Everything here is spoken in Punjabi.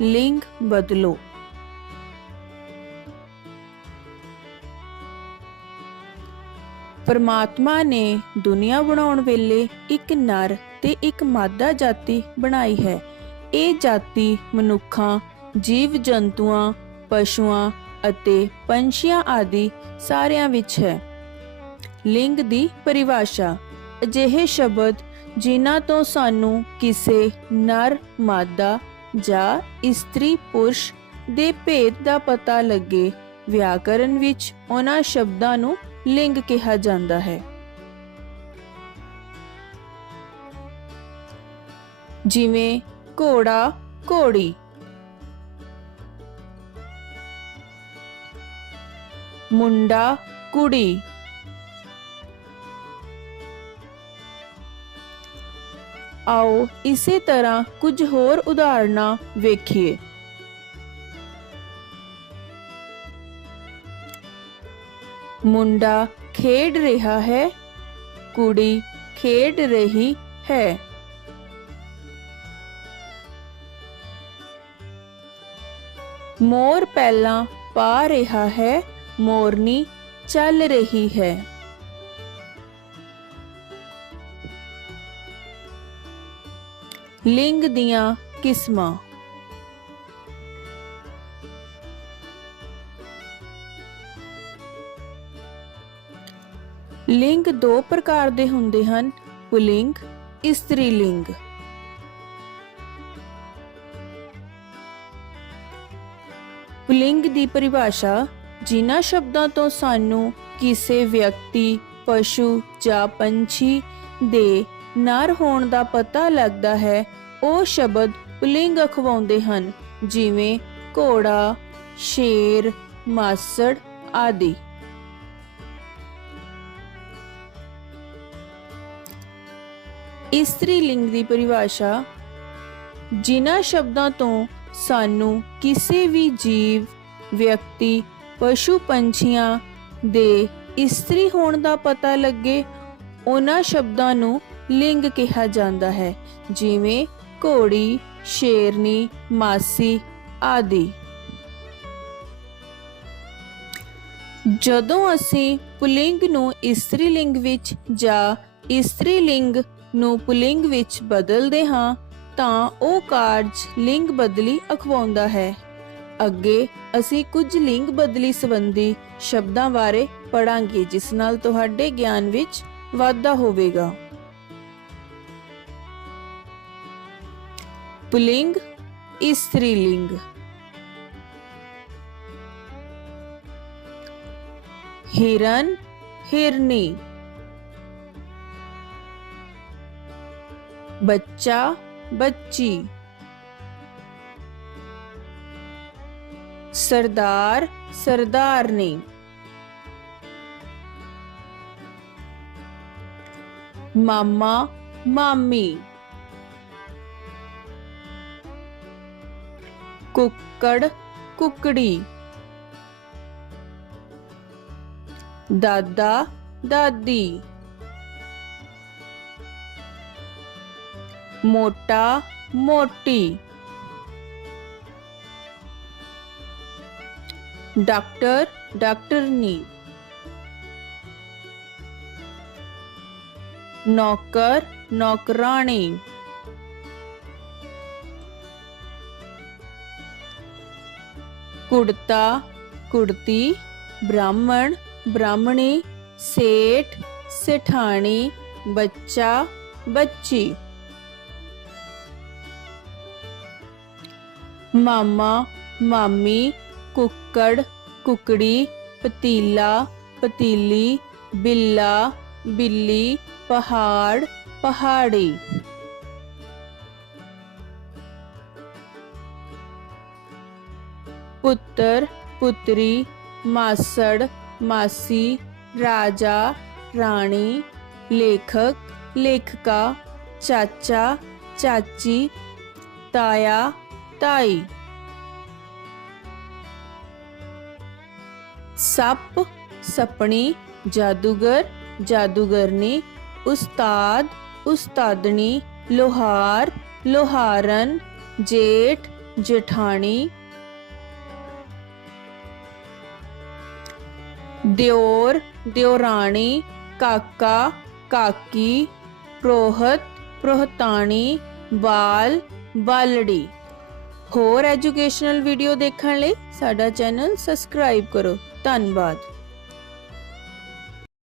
ਲਿੰਗ ਬਦਲੋ। ਪਰਮਾਤਮਾ ਨੇ ਦੁਨੀਆ ਬਣਾਉਣ ਵੇਲੇ ਇੱਕ ਨਰ ਤੇ ਇੱਕ ਮਾਦਾ ਜਾਤੀ ਬਣਾਈ ਹੈ। ਇਹ ਜਾਤੀ ਮਨੁੱਖਾਂ, ਜੀਵ ਜੰਤੂਆਂ, ਪਸ਼ੂਆਂ ਅਤੇ ਪੰਛੀਆਂ ਆਦਿ ਸਾਰਿਆਂ ਵਿੱਚ ਹੈ। ਲਿੰਗ ਦੀ ਪਰਿਭਾਸ਼ਾ। ਅਜਿਹੇ ਸ਼ਬਦ ਜਿਨ੍ਹਾਂ ਤੋਂ ਸਾਨੂੰ ਕਿਸੇ ਨਰ, ਮਾਦਾ ਜਾਂ ਇਸਤਰੀ ਪੁਰਸ਼ ਦੇ ਭੇਦ ਦਾ ਪਤਾ ਲੱਗੇ, ਵਿਆਕਰਨ ਵਿੱਚ ਉਹਨਾਂ ਸ਼ਬਦਾਂ ਨੂੰ ਲਿੰਗ ਕਿਹਾ ਜਾਂਦਾ ਹੈ। ਜਿਵੇਂ ਘੋੜਾ, ਘੋੜੀ। ਮੁੰਡਾ, ਕੁੜੀ। ਆਓ ਇਸੇ ਤਰ੍ਹਾਂ ਕੁਝ ਹੋਰ ਉਦਾਹਰਨਾਂ ਵੇਖੀਏ ਮੁੰਡਾ ਖੇਡ ਰਿਹਾ ਹੈ ਕੁੜੀ ਖੇਡ ਰਹੀ ਹੈ ਮੋਰ ਪਹਿਲਾਂ ਪਾ ਰਿਹਾ ਹੈ ਮੋਰਨੀ ਚੱਲ ਰਹੀ ਹੈ ਲਿੰਗ ਦੀਆਂ ਕਿਸਮਾਂ। ਲਿੰਗ ਦੋ ਪ੍ਰਕਾਰ ਦੇ ਹੁੰਦੇ ਹਨ, ਪੁਲਿੰਗ ਇਸਤਰੀ ਲਿੰਗ ਪੁਲਿੰਗ ਦੀ ਪਰਿਭਾਸ਼ਾ ਜਿਨ੍ਹਾਂ ਸ਼ਬਦਾਂ ਤੋਂ ਸਾਨੂੰ ਕਿਸੇ ਵਿਅਕਤੀ, ਪਸ਼ੂ ਜਾਂ ਪੰਛੀ ਦੇ ਨਰ ਹੋਣ ਦਾ ਪਤਾ ਲੱਗਦਾ ਹੈ, ਉਹ ਸ਼ਬਦ ਪੁਲਿੰਗ ਅਖਵਾਉਂਦੇ ਹਨ, ਜਿਵੇਂ ਘੋੜਾ, ਸ਼ੇਰ, ਮਾਸੜ ਆਦਿ। ਇਸਤਰੀ ਲਿੰਗ ਦੀ ਪਰਿਭਾਸ਼ਾ, ਜਿਨ੍ਹਾਂ ਸ਼ਬਦਾਂ ਤੋਂ ਸਾਨੂੰ ਕਿਸੇ ਵੀ ਜੀਵ, ਵਿਅਕਤੀ, ਪਸ਼ੂ ਪੰਛੀਆਂ ਦੇ ਇਸਤਰੀ ਹੋਣ ਦਾ ਪਤਾ ਲੱਗੇ, ਉਹਨਾਂ ਸ਼ਬਦਾਂ ਨੂੰ ਲਿੰਗ ਕਿਹਾ ਜਾਂਦਾ ਹੈ, ਜਿਵੇਂ ਘੋੜੀ, ਸ਼ੇਰਨੀ, ਮਾਸੀ ਆਦਿ। ਜਦੋਂ ਅਸੀਂ ਪੁਲਿੰਗ ਨੂੰ ਇਸਤਰੀ ਲਿੰਗ ਵਿੱਚ ਜਾਂ ਇਸਤਰੀ ਲਿੰਗ ਨੂੰ ਪੁਲਿੰਗ ਵਿੱਚ ਬਦਲਦੇ ਹਾਂ, ਤਾਂ ਉਹ ਕਾਰਜ ਲਿੰਗ ਬਦਲੀ ਅਖਵਾਉਂਦਾ ਹੈ। ਅੱਗੇ ਅਸੀਂ ਕੁਝ ਲਿੰਗ ਬਦਲੀ ਸੰਬੰਧੀ ਸ਼ਬਦਾਂ ਬਾਰੇ ਪੜਾਂਗੇ ਜਿਸ ਨਾਲ ਤੁਹਾਡੇ ਗਿਆਨ ਵਿੱਚ ਵਾਧਾ ਹੋਵੇਗਾ। पुलिंग स्त्रीलिंग। हिरन हिरनी। बच्चा बच्ची। सरदार सरदारनी। मामा मामी। कुक्कड़ कुकड़ी। दादा दादी। मोटा मोटी। डॉक्टर डॉक्टरनी। नौकर नौकरानी। कुर्ता, कुर्ती, ब्राह्मण, ब्राह्मणी, सेठ सेठानी बच्चा, बच्ची। मामा, मामी कुकड़ कुकड़ी, पतीला, पतीली, बिल्ला, बिल्ली, पहाड़, पहाड़ी। पुत्र, पुत्री, मासड़, मासी, राजा, रानी, लेखक, लेखिका, चाचा, चाची, ताया, ताई। सप, सपनी, जादूगर, जादूगरनी, उस्ताद, उस्तादनी, लोहार, लोहारन, जेठ, जेठानी ਦਿਓਰ, ਦਿਓਰਾਣੀ, ਕਾਕਾ, ਕਾਕੀ, ਪ੍ਰੋਹਤ, ਪ੍ਰੋਹਤਾਣੀ ਬਾਲ ਬਾਲੜੀ ਹੋਰ ਐਜੂਕੇਸ਼ਨਲ ਵੀਡੀਓ ਦੇਖਣ ਲਈ ਸਾਡਾ ਚੈਨਲ ਸਬਸਕ੍ਰਾਈਬ ਕਰੋ। ਧੰਨਵਾਦ।